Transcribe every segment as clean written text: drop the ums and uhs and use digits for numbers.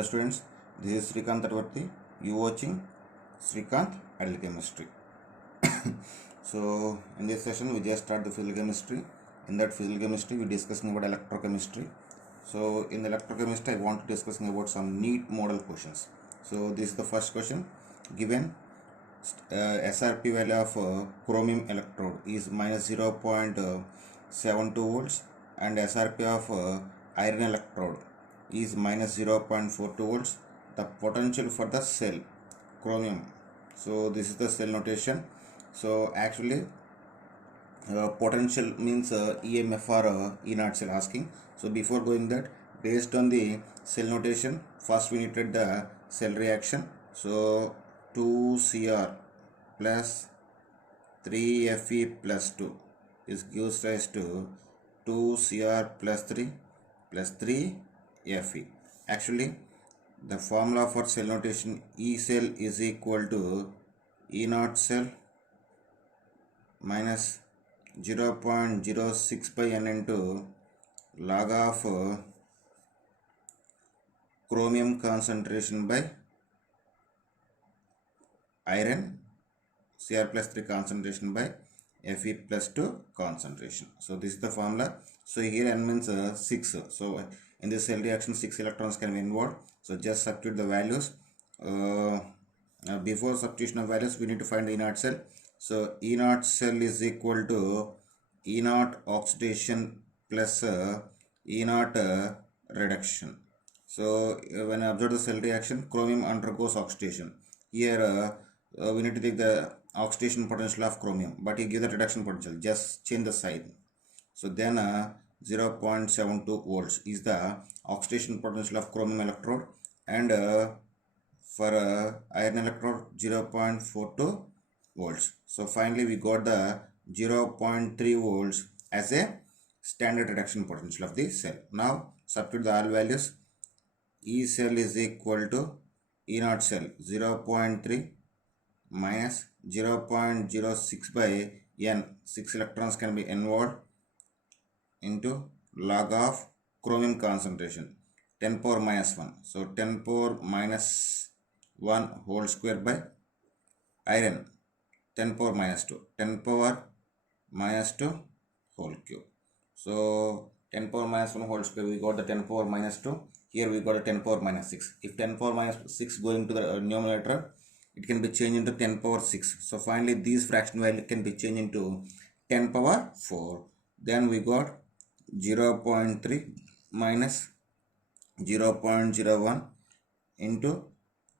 Hello students, this is Srikanth Tatvarthi. You watching Srikanth Adult Chemistry. So in this session we just start the physical chemistry. In that physical chemistry we discussing about electrochemistry. So in the electrochemistry I want to discussing about some neat model questions. So this is the first question. Given SRP value of chromium electrode is minus 0.72 volts and SRP of iron electrode is minus 0.42 volts. The potential for the cell chromium. So this is the cell notation. So actually potential means EMF or E0 cell asking. So before going that, based on the cell notation, first we needed the cell reaction. So 2Cr plus 3Fe plus 2 is gives rise to 2Cr plus 3Fe. Actually the formula for cell notation, E cell is equal to E0 cell minus 0.06 by n into log of chromium concentration by iron Cr plus 3 concentration by Fe plus 2 concentration. So this is the formula. So here n means 6. So in this cell reaction 6 electrons can be involved. So just substitute the values. Before substitution of values we need to find E0 cell. So E0 cell is equal to E0 oxidation plus E0 reduction. So when I observe the cell reaction, chromium undergoes oxidation. Here we need to take the oxidation potential of chromium, but you give the reduction potential, just change the sign. So then 0.72 volts is the oxidation potential of chromium electrode, and for iron electrode 0.42 volts. So finally we got the 0.3 volts as a standard reduction potential of the cell. Now substitute the all values. E cell is equal to E0 cell 0.3 minus 0.06 by n, 6 electrons can be involved, into log of chromium concentration 10 power minus 1. So 10 power minus 1 whole square by iron 10 power minus 2, 10 power minus 2 whole cube. So 10 power minus 1 whole square, we got the 10 power minus 2. Here we got a 10 power minus 6. If 10 power minus 6 going to the numerator, it can be changed into 10 power 6. So finally these fraction value can be changed into 10 power 4. Then we got 0.3 minus 0.01 into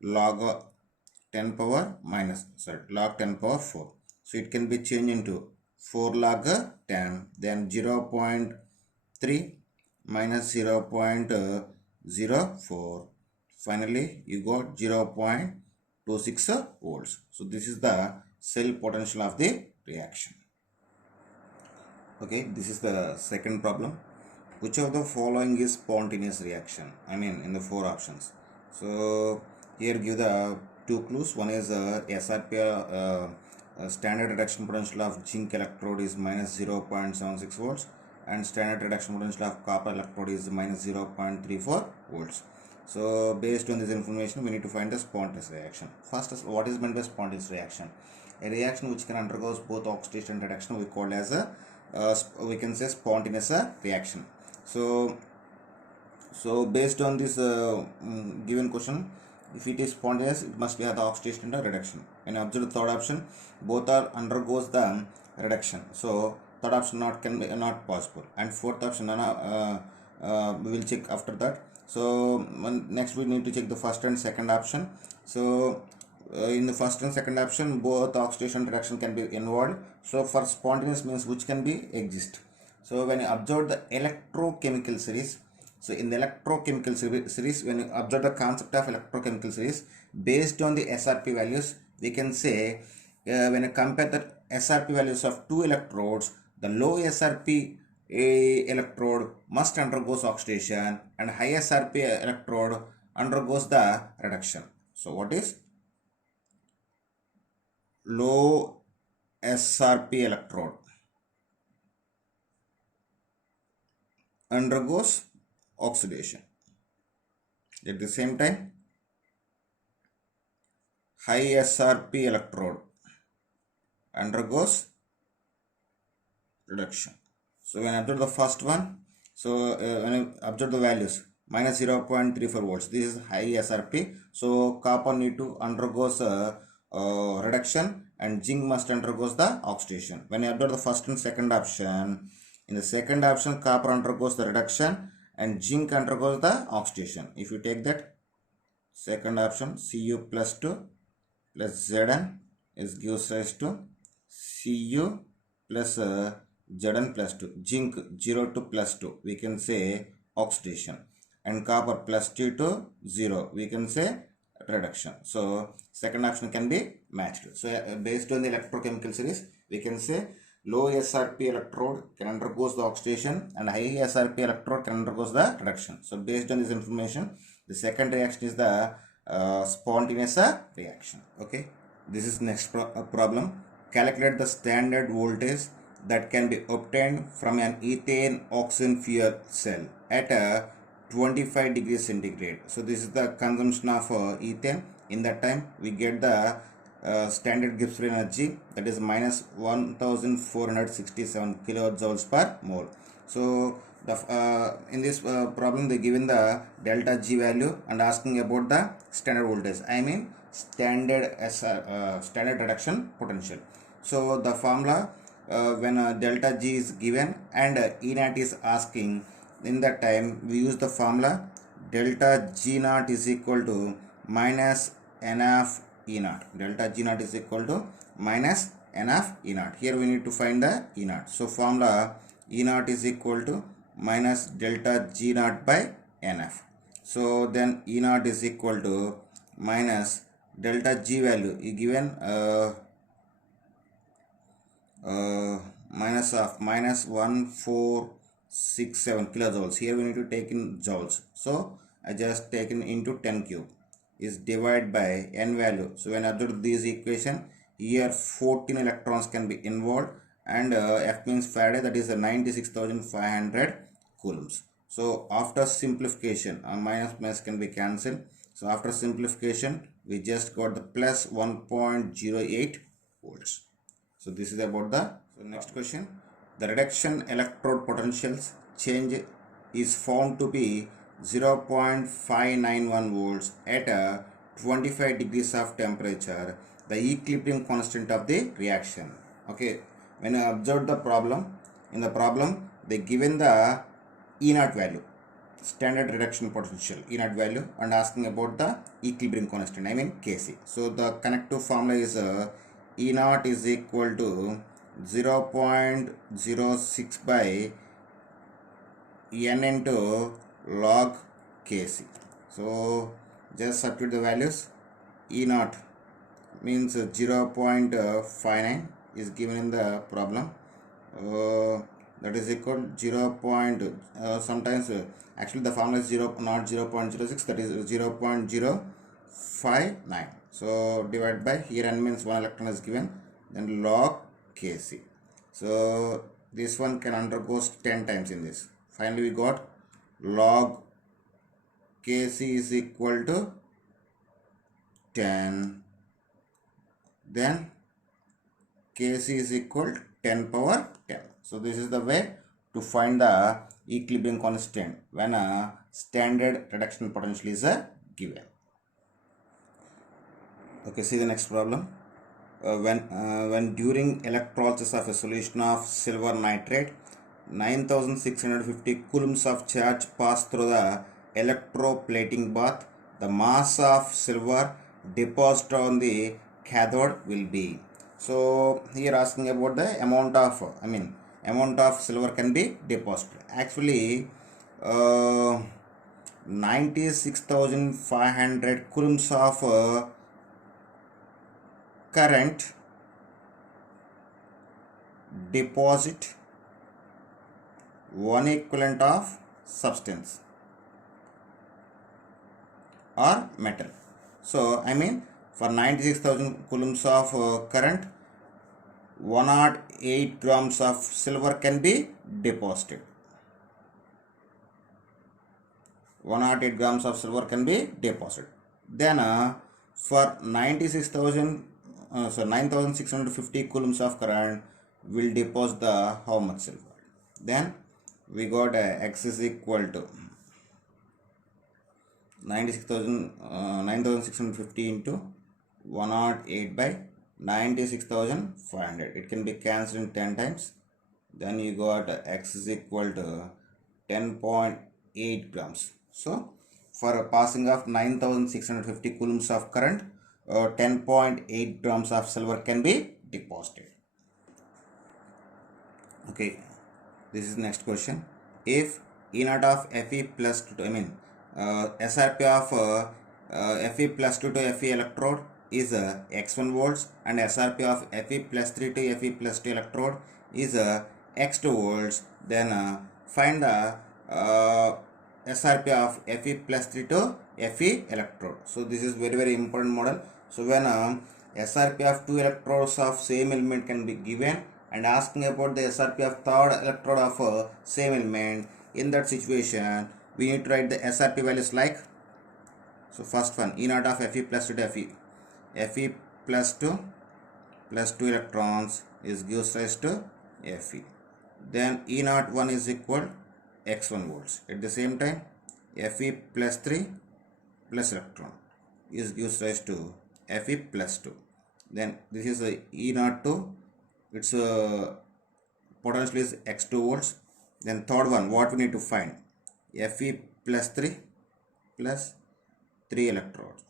log 10 power minus, log 10 power 4. So it can be changed into 4 log 10. Then 0.3 minus 0.04. Finally you got 0.26 volts. So this is the cell potential of the reaction. Okay, this is the second problem. Which of the following is spontaneous reaction? I mean in the 4 options. So here give the 2 clues. One is SRP standard reduction potential of zinc electrode is minus 0.76 volts, and standard reduction potential of copper electrode is minus 0.34 volts. So based on this information we need to find the spontaneous reaction. First, what is meant by spontaneous reaction? A reaction which can undergo both oxidation and reduction we call as a we can say spontaneous reaction. So based on this given question, if it is spontaneous, it must be have the oxidation and reduction. And observe the third option, both are undergoes the reduction. So third option can be not possible. And fourth option we will check after that. So next we need to check the first and second option. So in the first and second option both oxidation and reduction can be involved. So for spontaneous means which can be exist. So when you observe the electrochemical series, so in the electrochemical series, when you observe the concept of electrochemical series based on the SRP values, we can say when you compare the SRP values of 2 electrodes, the low SRP electrode must undergoes oxidation and high SRP electrode undergoes the reduction. So what is low SRP electrode? Undergoes oxidation At the same time, high SRP electrode undergoes reduction. So when I observe the first one, so when I observe the values, minus 0.34 volts, this is high SRP. So copper need to undergoes reduction and zinc must undergoes the oxidation. When I observe the first and second option, in the second option copper undergoes the reduction and zinc undergoes the oxidation. If you take that second option, Cu plus 2 plus Zn is gives rise to Cu plus Zn plus 2. Zinc 0 to plus 2, we can say oxidation, and copper plus 2 to 0, we can say reduction. So second option can be matched. So based on the electrochemical series, we can say low SRP electrode can undergoes the oxidation and high SRP electrode can undergoes the reduction. So based on this information, the second reaction is the spontaneous reaction. Okay, this is next problem. Calculate the standard voltage that can be obtained from an ethane oxygen fuel cell at a 25 degrees centigrade. So this is the consumption of ethane. In that time we get the standard Gibbs free energy, that is minus 1467 kilojoules per mole. So the in this problem they given the delta G value and asking about the standard voltage, I mean standard standard reduction potential. So the formula when delta G is given and E naught is asking, in that time we use the formula delta G naught is equal to minus N of E naught. Delta G naught is equal to minus N of E naught. Here we need to find the E naught. So formula E naught is equal to minus delta G naught by NF. So then E naught is equal to minus delta G value is given minus 1467 kilojoules. Here we need to take in joules. So I just taken into 10 cube is divided by n value. So when I observe this equation, here 14 electrons can be involved and F means Faraday, that is 96,500 coulombs. So after simplification, minus can be cancelled. So after simplification, we just got the plus 1.08 volts. So this is about the next question. The reduction electrode potentials change is found to be 0.591 volts at a 25 degrees of temperature, the equilibrium constant of the reaction. Okay, when I observed the problem, in the problem they given the E naught value, standard reduction potential E naught value, and asking about the equilibrium constant, I mean Kc. So the connective formula is E naught is equal to 0.06 by n into log Kc. So just substitute the values. E naught means 0.59 is given in the problem. That is equal 0. Sometimes actually the formula is 0, not 0.06, that is 0.059. So divided by, here n means 1 electron is given, then log Kc. So this one can undergo 10 times in this. Finally we got log Kc is equal to 10, then Kc is equal to 10 power 10. So this is the way to find the equilibrium constant when a standard reduction potential is given. Okay, see the next problem. When during electrolysis of a solution of silver nitrate, 9650 coulombs of charge pass through the electroplating bath, the mass of silver deposited on the cathode will be. So here asking about the amount of, amount of silver can be deposited. Actually 96,500 coulombs of current deposit one equivalent of substance or metal. So for 96,000 coulombs of current, 108 grams of silver can be deposited. 108 grams of silver can be deposited. Then for 9650 coulombs of current will deposit the how much silver. Then we got x is equal to 9650 into 108 by 96,500. It can be cancelled in 10 times. Then you got x is equal to 10.8 grams. So for a passing of 9650 coulombs of current, 10.8 grams of silver can be deposited. Okay, this is next question. If E naught of Fe plus 2, SRP of Fe plus 2 to Fe electrode is x1 volts and SRP of Fe plus 3 to Fe plus 2 electrode is x2 volts, then find the SRP of Fe plus 3 to Fe electrode. So this is very important model. So when SRP of two electrodes of same element can be given and asking about the SRP of third electrode of same element, in that situation we need to write the SRP values like, so first one, E naught of Fe plus 2 to Fe plus 2 electrons is gives rise to Fe. Then E naught 1 is equal x1 volts. At the same time Fe plus 3 plus electron is gives rise to Fe plus 2. Then this is a E naught 2, its potential is x2 volts. Then third one, what we need to find, Fe plus 3 plus 3 electrons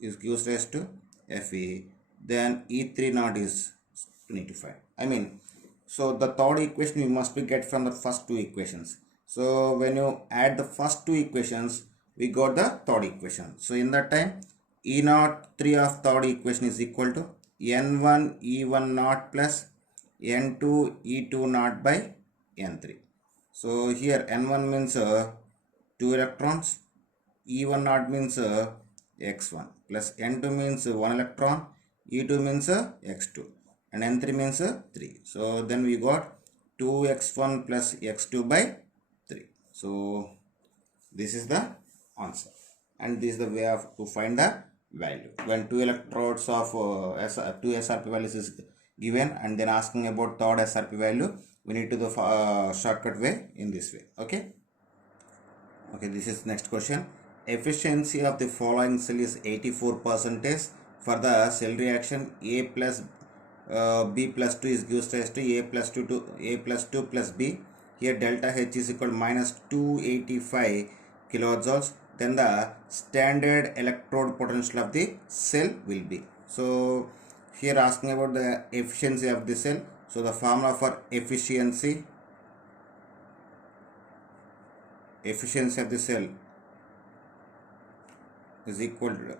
is gives rise to Fe. Then E3 naught is we need to find. So the third equation you must be get from the first two equations. So when you add the first two equations, we got the third equation. So in that time, E naught 3 of third equation is equal to N1 E1 naught plus N2 E2 naught by N3. So here N1 means 2 electrons, E1 naught means x1 plus N2 means 1 electron, E2 means x2 and N3 means 3. So then we got 2x1 plus x2 by 3. So this is the answer and this is the way of to find the value. When two electrodes of two SRP values is given and then asking about third SRP value, we need to the shortcut way in this way. Okay, this is next question. Efficiency of the following cell is 84% for the cell reaction A plus B plus 2 is gives rise to A plus 2 to A plus 2 plus B. Here delta H is equal to minus 285 kilojoules. Then the standard electrode potential of the cell will be. So here asking about the efficiency of the cell. So the formula for efficiency of the cell is equal to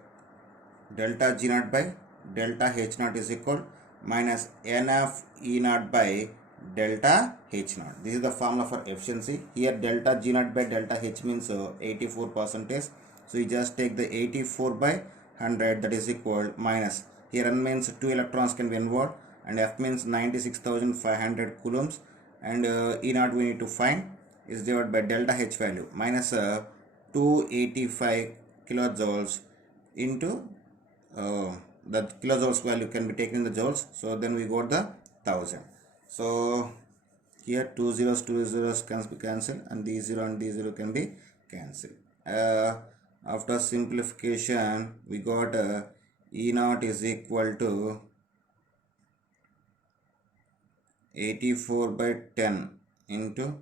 delta G naught by delta H naught is equal minus NF E naught by delta H naught. This is the formula for efficiency. Here delta G naught by delta H means 84%. So you just take the 84 by 100, that is equal minus, here N means 2 electrons can be involved and F means 96,500 coulombs and E naught we need to find is divided by delta H value minus 285 kilojoules into the kilojoules value can be taken in the joules. So then we got the 1000. So here 2 zeros can be cancelled and these 0 and these 0 can be cancelled. After simplification we got E naught is equal to 84 by 10 into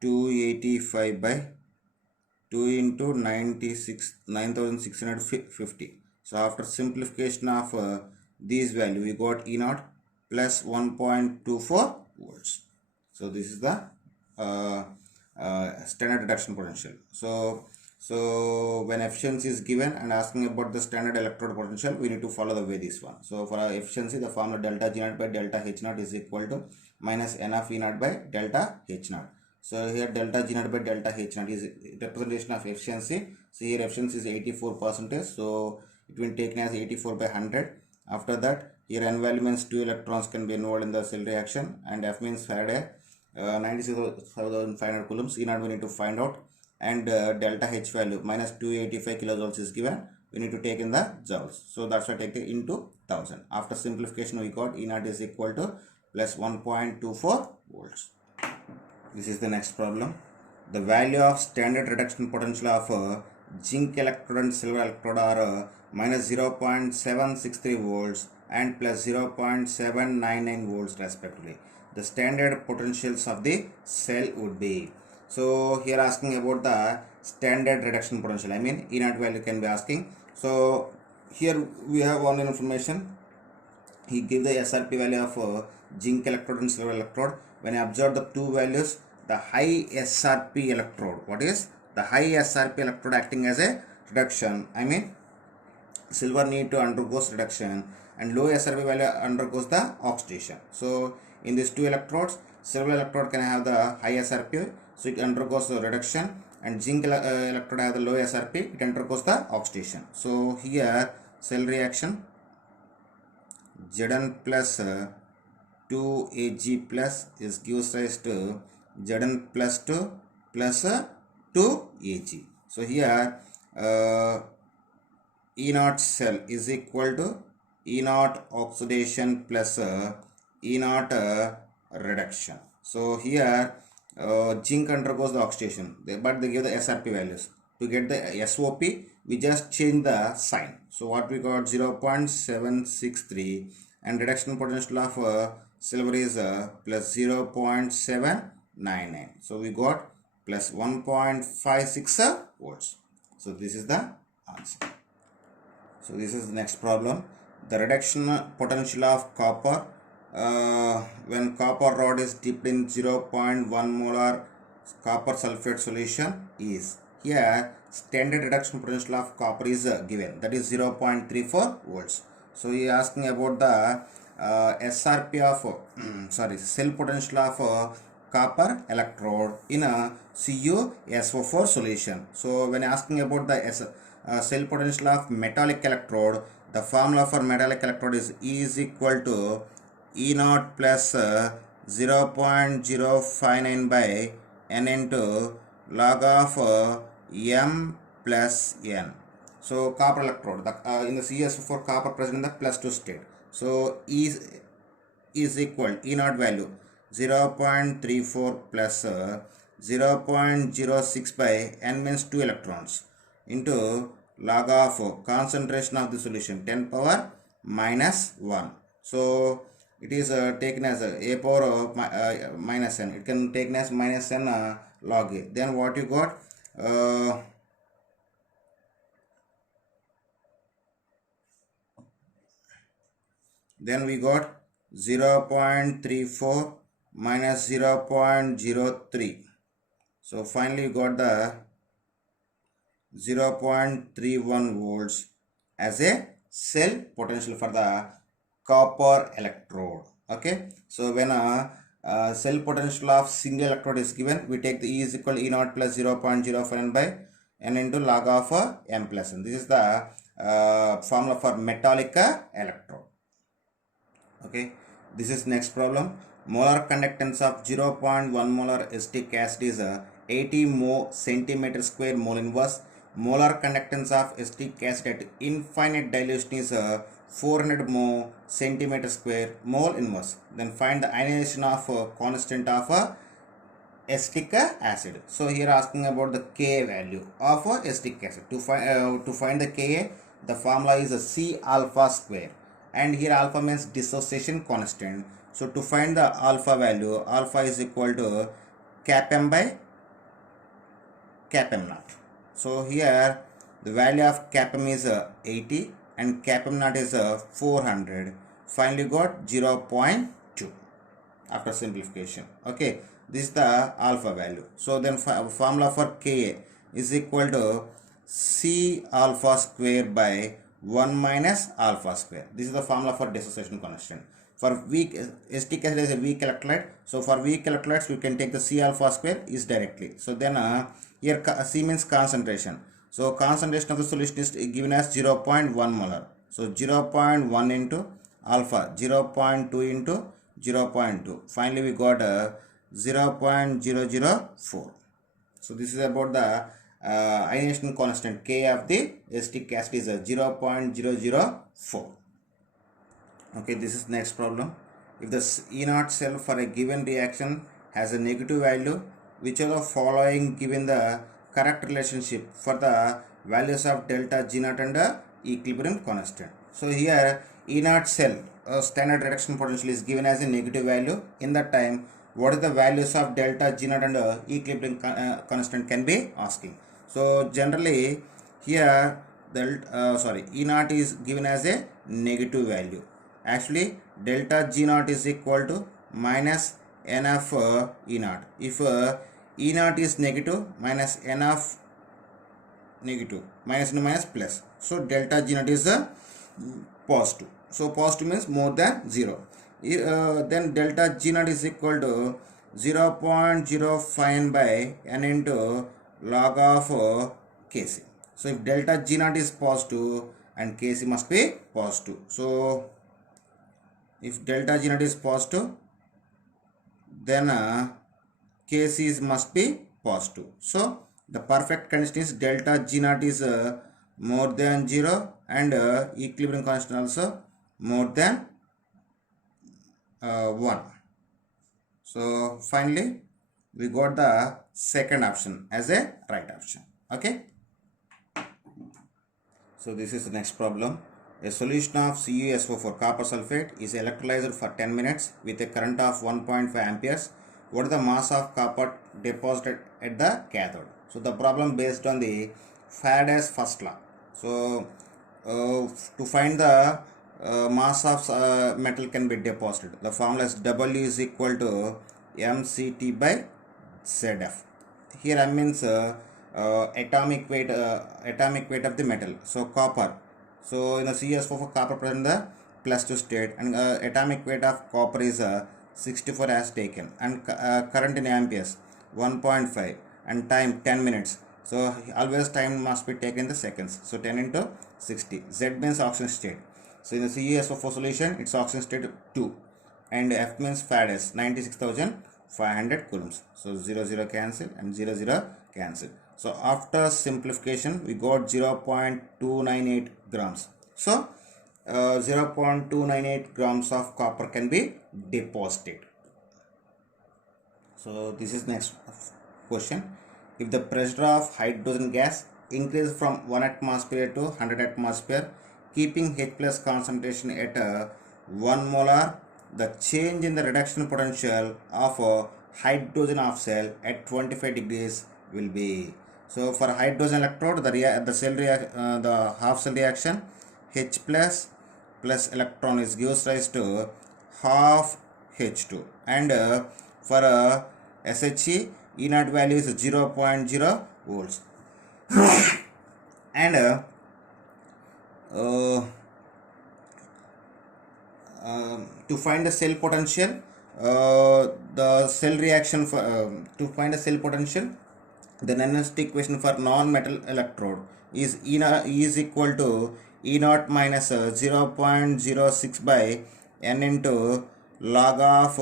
285 by 2 into 9650. So after simplification of these value we got E naught plus 1.24 volts. So this is the standard reduction potential. So when efficiency is given and asking about the standard electrode potential, we need to follow the way this one. So for our efficiency, the formula delta G naught by delta H naught is equal to minus N of E naught by delta H naught. So here delta G naught by delta H naught is representation of efficiency. So here efficiency is 84%. So it will be taken as 84 by 100. After that, here N value means 2 electrons can be involved in the cell reaction and F means Faraday 96,500 coulombs. E naught we need to find out. and delta H value minus 285 kilojoules is given. We need to take in the joules. So that's why take it into 1000. After simplification, we got E naught is equal to plus 1.24 volts. This is the next problem. The value of standard reduction potential of zinc electrode and silver electrode are minus 0.763 volts and plus 0.799 volts respectively. The standard potentials of the cell would be. So here asking about the standard reduction potential. I mean E naught value can be asking. So here we have one information. He give the SRP value of zinc electrode and silver electrode. When I observe the two values, the high SRP electrode, what is the high SRP electrode acting as a reduction? I mean silver need to undergoes reduction and low SRP value undergoes the oxidation. So in these two electrodes, silver electrode can have the high SRP, so it undergoes the reduction, and zinc electrode have the low SRP, it undergoes the oxidation. So here cell reaction Zn plus 2Ag plus is gives rise to Zn plus 2 plus 2Ag. So here E naught cell is equal to E naught oxidation plus E naught reduction. So here zinc undergoes the oxidation, but they give the SRP values. To get the SOP, we just change the sign. So what we got 0.763 and reduction potential of silver is plus 0.799. So we got plus 1.56 volts. So this is the answer. So this is the next problem. The reduction potential of copper when copper rod is dipped in 0.1 molar copper sulfate solution is. Here standard reduction potential of copper is given, that is 0.34 volts. So he is asking about the SRP of cell potential of copper electrode in a CuSO4 solution. So when asking about the cell potential of metallic electrode, the formula for metallic electrode is E is equal to E naught plus 0.059 by N into log of M plus N. So copper electrode, in the CuSO4 copper present in the plus 2 state. So E is equal E naught value 0.34 plus 0.06 by N means 2 electrons into log of concentration of the solution 10 power minus 1. So it is taken as a power minus n. It can taken as minus n log a. Then what you got? Then we got 0.34 minus 0.03. So finally we got the 0.31 volts as a cell potential for the copper electrode. Okay, so when cell potential of single electrode is given, we take the E is equal to E naught plus 0.05 by N into log of M plus N. This is the formula for metallic electrode. Okay, this is next problem. Molar conductance of 0.1 molar acetic acid is 80 mho centimeter square mole inverse. Molar conductance of acetic acid at infinite dilution is 400 mho centimeter square mole inverse. Then find the ionization of constant of acetic acid. So here asking about the Ka value of acetic acid. To find the Ka, the formula is a C alpha square, and here alpha means dissociation constant. So to find the alpha value, alpha is equal to cap m by cap m naught. So here the value of cap m is 80 and cap m naught is 400. Finally got 0.2 after simplification. Okay, this is the alpha value. So then formula for Ka is equal to C alpha square by 1 minus alpha square. This is the formula for dissociation constant. For weak acetic acid is a weak electrolyte. So for weak electrolytes we can take the C alpha square is directly. So then here C means concentration. So concentration of the solution is given as 0.1 molar. So 0.1 into alpha, 0.2 into 0.2. Finally we got 0.004. So this is about the ionization constant K of the acetic acid is 0.004. Okay, this is next problem. If the E0 cell for a given reaction has a negative value, which of the following given the correct relationship for the values of delta G0 and equilibrium constant? So here E0 cell standard reduction potential is given as a negative value. In that time, what is the values of delta G0 and equilibrium constant can be asking. So generally here E0 is given as a negative value. Actually delta G0 is equal to minus n of E0. If E0 is negative, minus n of negative, minus into minus plus. So delta G0 is positive. So positive means more than 0. Then delta G0 is equal to 0.05 by n into log of Kc. So if delta G0 is positive and Kc must be positive. So if delta G0 is positive, then Kc must be positive. So the perfect condition is delta G0 is more than 0 and equilibrium constant also more than 1. So finally we got the second option as a right option. Okay. So this is the next problem. A solution of CuSO4 copper sulfate is electrolyzed for 10 minutes with a current of 1.5 amperes. What is the mass of copper deposited at the cathode? So the problem based on the Faraday's first law. So to find the mass of metal can be deposited, the formula is W is equal to mCt by ZF. Here M means atomic weight of the metal. So copper. So in the CuSO4 copper present in the +2 state, and atomic weight of copper is 64 as taken, and current in amperes 1.5, and time 10 minutes. So always time must be taken in the seconds. So 10 into 60. Z means oxygen state. So in the CuSO4 solution, its oxygen state 2, and F means Faraday's 96,500 coulombs. So 0 0 cancel and 0 0 cancel. So after simplification, we got 0.298 grams. So 0.298 grams of copper can be deposited. So this is next question. If the pressure of hydrogen gas increases from 1 atmosphere to 100 atmosphere, keeping H plus concentration at 1 molar, the change in the reduction potential of hydrogen of cell at 25 degrees will be. So for hydrogen electrode, the half cell reaction, H plus electron gives rise to half H2, and for SHE, E0 value is 0.0 volts. And to find the cell potential, the cell reaction for to find the cell potential, the Nernst equation for non-metal electrode is E0 is equal to E0 minus 0.06 by n into log of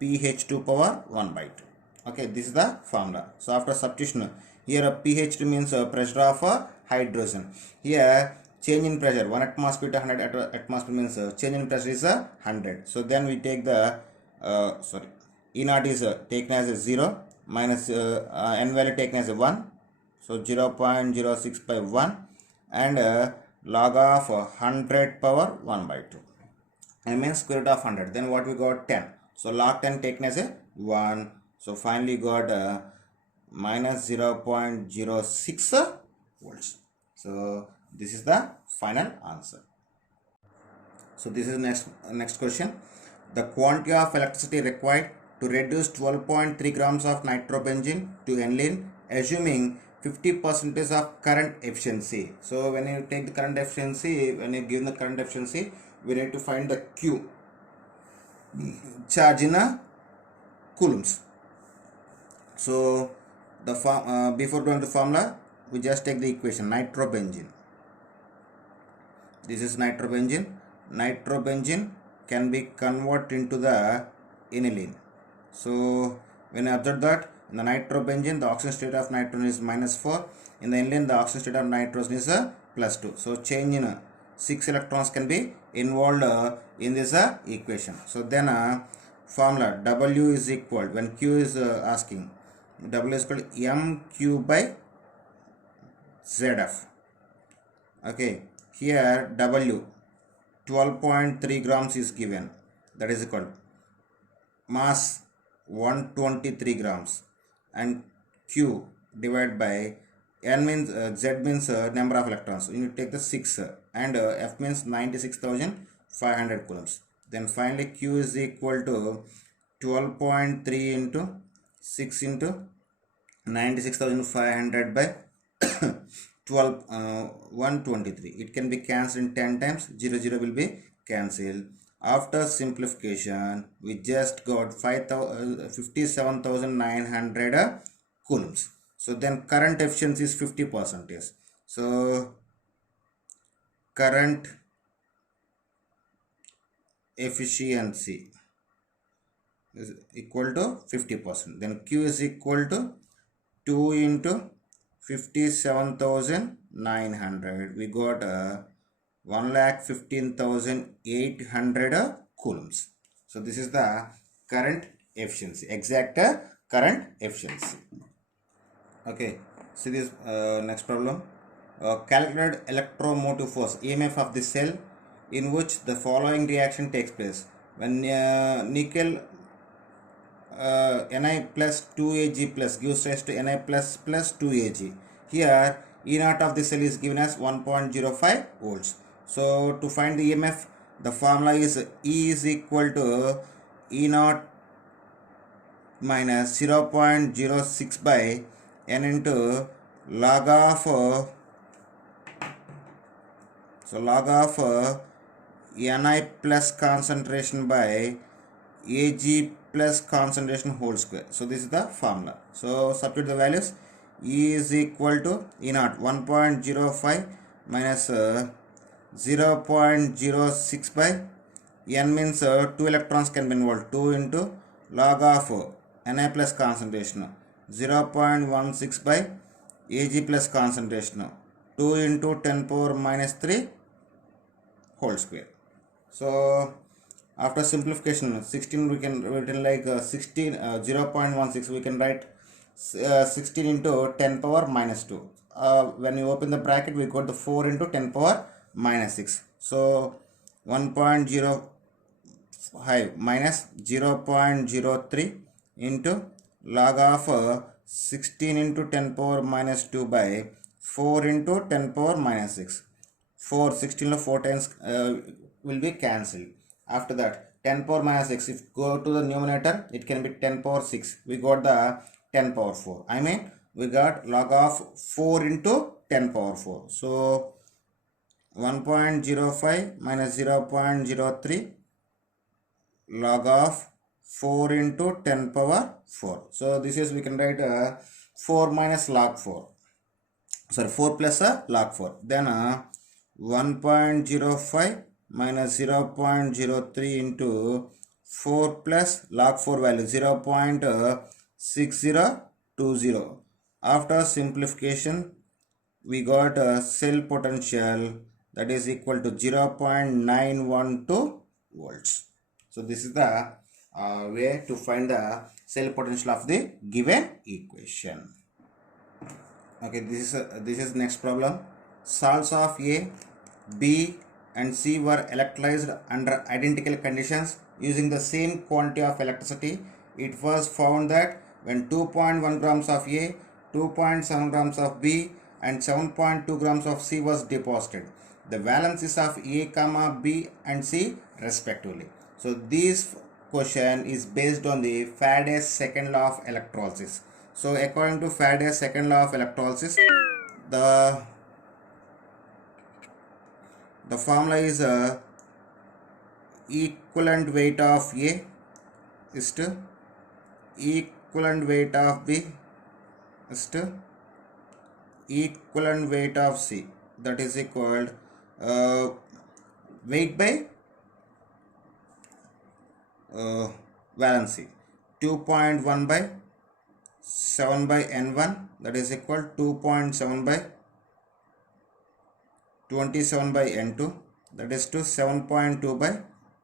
pH2 power 1 by 2. Okay, this is the formula. So after substitution, here pH2 means pressure of hydrogen. Here change in pressure 1 atmosphere to 100 atmosphere means change in pressure is 100. So then we take the E0 is taken as a 0 minus n value taken as a 1. So 0.06 by 1 and log of 100 power 1 by 2. I mean square root of 100. Then what we got 10. So log 10 taken as a 1. So finally got minus 0.06 volts. So this is the final answer. So this is next question. The quantity of electricity required to reduce 12.3 grams of nitrobenzene to aniline, assuming 50% of current efficiency. So when you take the current efficiency, when you give the current efficiency, we need to find the Q, charge in a coulombs. So the before going to formula, we just take the equation nitrobenzene. This is nitrobenzene. Nitrobenzene can be converted into the aniline. So when you observe that In the nitrobenzene, the oxygen state of nitrogen is -4. In the inline, the oxygen state of nitrogen is +2. So change in 6 electrons can be involved in this equation. So then formula W is equal, when Q is asking, W is equal to MQ by ZF. Okay, here W 12.3 grams is given, that is equal mass 123 grams, and Q divided by N means Z means number of electrons. You need to take the 6 and F means 96,500 coulombs. Then finally Q is equal to 12.3 into 6 into 96,500 by 123. It can be cancelled in 10 times. 0 will be cancelled. After simplification, we just got 57,900 coulombs. So then current efficiency is 50%. So current efficiency is equal to 50%. Then Q is equal to 2 into 57,900. We got 1,15,800 coulombs. So this is the current efficiency, exact current efficiency. Okay, see this next problem. Calculated electromotive force EMF of the cell in which the following reaction takes place. When nickel Ni plus 2Ag plus gives rise to Ni plus 2Ag. Here E naught of the cell is given as 1.05 volts. So to find the EMF, the formula is E is equal to E naught minus 0.06 by N into log of Ni plus concentration by Ag plus concentration whole square. So this is the formula. So substitute the values. E is equal to E naught 1.05 minus 0.06 by N means 2 electrons can be involved. 2 into log of Ni plus concentration 0.16 by Ag plus concentration 2 into 10 power minus 3 whole square. So after simplification, 16 we can written like 16 0.16 we can write 16 into 10 power minus 2. When you open the bracket, we got the 4 into 10 power minus 6. So 1.05 minus 0.03 into log of 16 into 10 power minus 2 by 4 into 10 power minus 6. 16 to 4 times will be cancelled. After that, 10 power minus 6, if go to the numerator, it can be 10 power 6. We got the 10 power 4. I mean, we got log of 4 into 10 power 4. So 1.05 minus 0.03 log of 4 into 10 power 4. So this is, we can write 4 minus log 4. Sorry, 4 plus log 4. Then 1.05 minus 0.03 into 4 plus log 4 value 0.6020. After simplification, we got a cell potential that is equal to 0.912 volts. So this is the way to find the cell potential of the given equation. Okay, this is next problem. Salts of A, B and C were electrolyzed under identical conditions using the same quantity of electricity. It was found that when 2.1 grams of A, 2.7 grams of B and 7.2 grams of C was deposited, the valences of A, B and C respectively. So this question is based on the Faraday's second law of electrolysis. So according to Faraday's second law of electrolysis, the formula is equivalent weight of A is to equivalent weight of B is to equivalent weight of C, that is equal weight by valency. 2.1 by 7 by n1, that is equal 2.7 by 27 by n2, that is to 7.2 by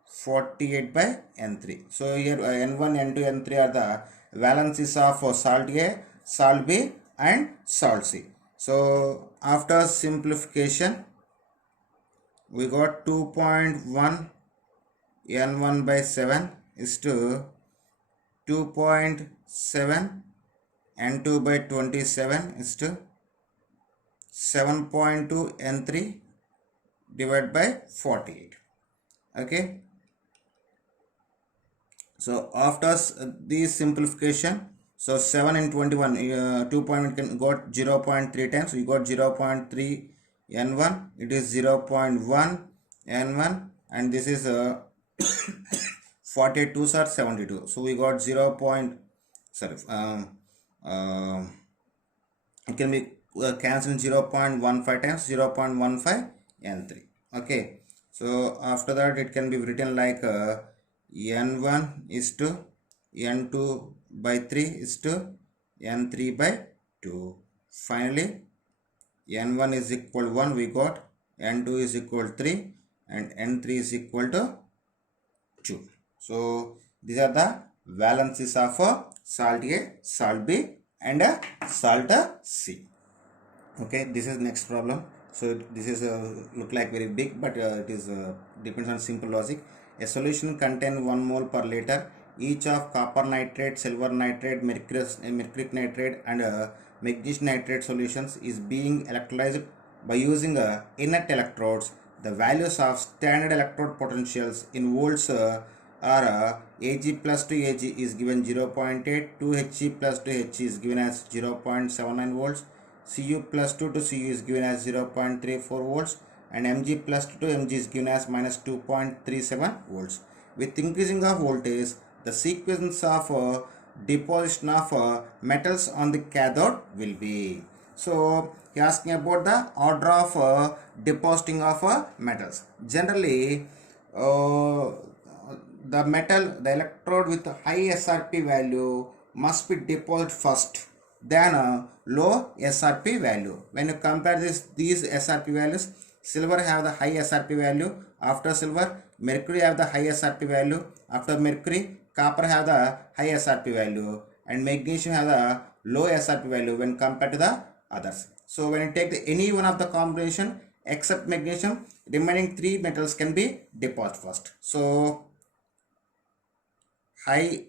48 by n3. So here n1, n2, n3 are the valencies of salt A, salt B and salt C. So after simplification, we got 2.1 n1 by 7 is to 2.7 n2 by 27 is to 7.2 n3 divided by 48. Okay, so after this simplification, so 7 and 21 2 can got 0.3 times, we got 0.3 n1, it is 0.1 n1, and this is 42s are 72, so we got 0. It can be cancelled 0.15 times 0.15 n3. Okay, so after that it can be written like n1 is to n2 by 3 is to n3 by 2. Finally n1 is equal 1, we got n2 is equal 3 and n3 is equal to 2. So these are the valencies of salt A, salt B and salt C. Okay, this is next problem. So this is look like very big, but it is depends on simple logic. A solution contain 1 mole per liter each of copper nitrate, silver nitrate, mercuric nitrate and magnesium nitrate solutions is being electrolyzed by using inert electrodes. The values of standard electrode potentials in volts are Ag plus to Ag is given 0.8, 2He plus to He is given as 0.79 volts, Cu plus 2 to Cu is given as 0.34 volts and Mg plus 2 to Mg is given as minus 2.37 volts. With increasing of voltage, the sequence of deposition of metals on the cathode will be. So he asking about the order of depositing of metals. Generally the electrode with high SRP value must be deposited first, then low SRP value. When you compare these SRP values, silver have the high SRP value, after silver mercury have the high SRP value, after mercury copper have the high SRP value and magnesium have the low SRP value when compared to the others. So when you take any one of the combination except magnesium, remaining 3 metals can be deposited first. So high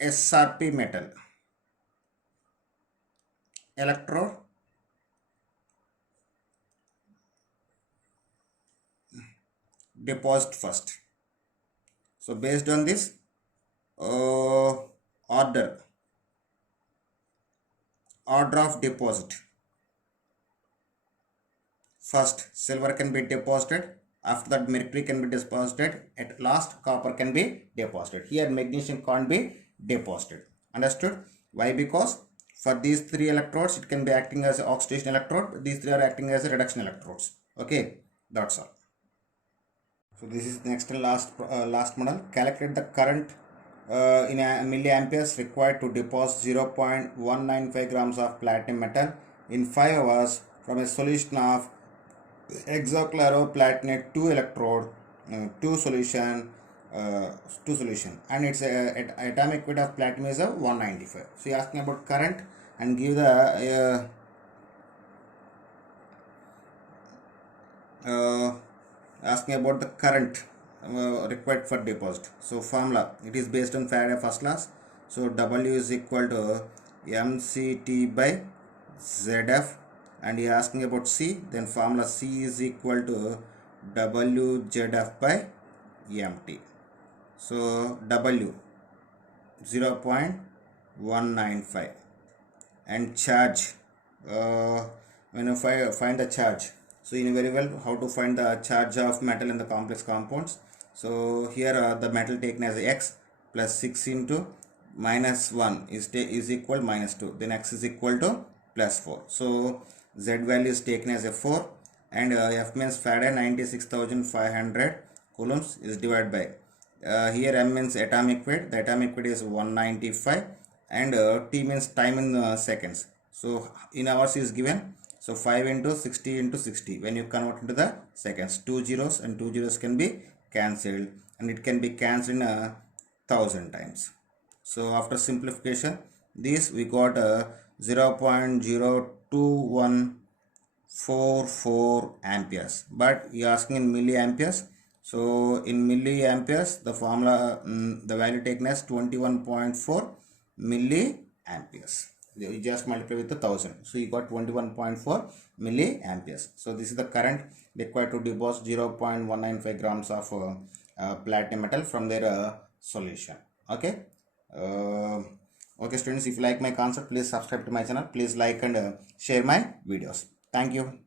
SRP metal electrode deposit first. So based on this order of deposit, first silver can be deposited, after that mercury can be deposited, at last copper can be deposited. Here magnesium can't be deposited. Understood? Why? Because for these 3 electrodes it can be acting as an oxidation electrode, these 3 are acting as a reduction electrodes. Okay, that's all. So this is next and last model. Calculate the current in milliamperes required to deposit 0.195 grams of platinum metal in 5 hours from a solution of hexachloroplatinate 2 electrode 2 solution and its atomic weight of platinum is 195. So you are asking about current and give the asking about the current required for deposit. So formula, it is based on Faraday first laws. So W is equal to mCt by Zf, and he is asking about C, then formula C is equal to WZf by Mt. So W 0.195 and charge, when you find the charge, so you know very well how to find the charge of metal in the complex compounds. So here the metal taken as X plus 6 into minus 1 is equal minus 2, then X is equal to plus 4. So Z value is taken as a 4 and F means Faraday 96,500 coulombs is divided by here M means atomic weight, the atomic weight is 195 and t means time in seconds. So in hours is given, so 5 into 60 into 60, when you convert into the seconds, two zeros and two zeros can be cancelled, and it can be cancelled in 1000 times. So after simplification, this we got 0.02144 amperes, but you asking in milliamperes. So in milliamperes, the formula, the value taken as 21.4 milliamperes. You just multiply with the 1000, so you got 21.4 milliamperes. So this is the current required to deposit 0.195 grams of platinum metal from their solution. Okay. Okay students, if you like my concept, please subscribe to my channel, please like and share my videos. Thank you.